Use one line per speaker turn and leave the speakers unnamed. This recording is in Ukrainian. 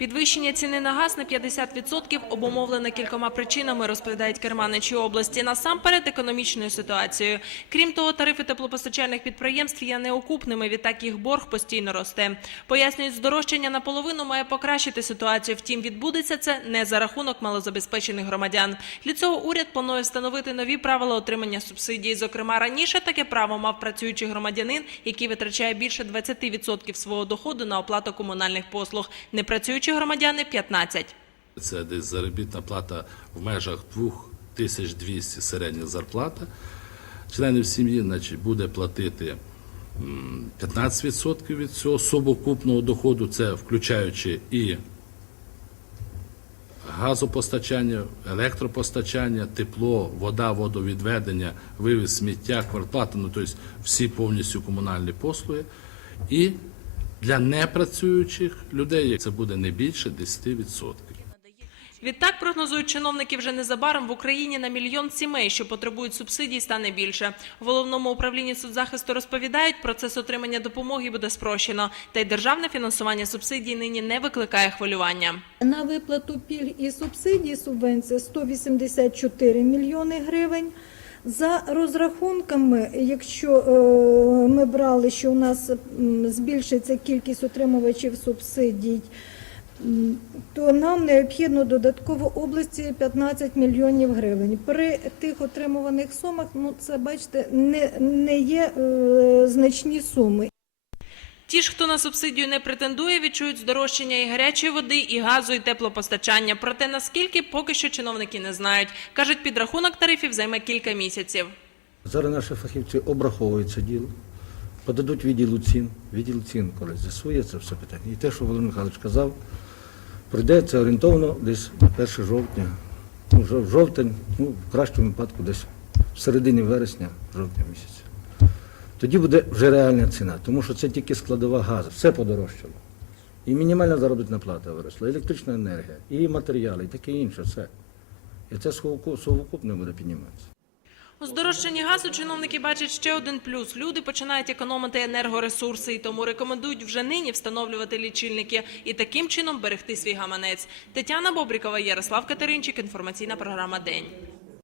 Підвищення ціни на газ на 50% обумовлене кількома причинами, розповідають керманичі області. Насамперед економічною ситуацією. Крім того, тарифи теплопостачальних підприємств є неокупними, відтак їх борг постійно росте. Пояснюють, здорожчання наполовину має покращити ситуацію. Втім, відбудеться це не за рахунок малозабезпечених громадян. Для цього уряд планує встановити нові правила отримання субсидій. Зокрема, раніше таке право мав працюючий громадянин, який витрачає більше 20% свого доходу на оплату комунальних послуг. Непрацюючі громадяни 15%.
Це десь заробітна плата в межах 2200 середня зарплата. Членів сім'ї значить, буде платити 15% від цього субокупного доходу, це включаючи і газопостачання, електропостачання, тепло, вода, водовідведення, вивіз сміття, квартплата, ну тобто всі повністю комунальні послуги. І для непрацюючих людей це буде не більше 10%.
Відтак прогнозують чиновники вже незабаром в Україні на мільйон сімей, що потребують субсидій, стане більше. В головному управлінні соцзахисту розповідають, процес отримання допомоги буде спрощено. Та й державне фінансування субсидій нині не викликає хвилювання.
На виплату пільг і субсидій субвенція 184 мільйони гривень. За розрахунками, якщо е, ми брали, що у нас збільшиться кількість отримувачів субсидій, то нам необхідно додатково області 15 мільйонів гривень. При тих отримуваних сумах, ну це бачите, не, не є е, значні суми.
Ті ж, хто на субсидію не претендує, відчують здорожчання і гарячої води, і газу, і теплопостачання. Проте наскільки поки що чиновники не знають. кажуть, підрахунок тарифів займе кілька місяців.
Зараз наші фахівці обраховують це діло, подадуть відділу цін. Відділ цін коли з'ясує це все питання. І те, що Володимир Михайлович казав, прийде це орієнтовно десь на 1 жовтня, ну, жовтень, ну, в кращому випадку десь в середині вересня, жовтня місяця. Тоді буде вже реальна ціна, тому що це тільки складова газу, все подорожчало. І мінімальна заробітна плата виросла, і електрична енергія, і матеріали, і таке інше, все. І це совоку- совокупно буде підніматися.
У здорожчанні газу чиновники бачать ще один плюс. Люди починають економити енергоресурси і тому рекомендують вже нині встановлювати лічильники і таким чином берегти свій гаманець. Тетяна Бобрікова, Ярослав Катеринчик. Інформаційна програма День.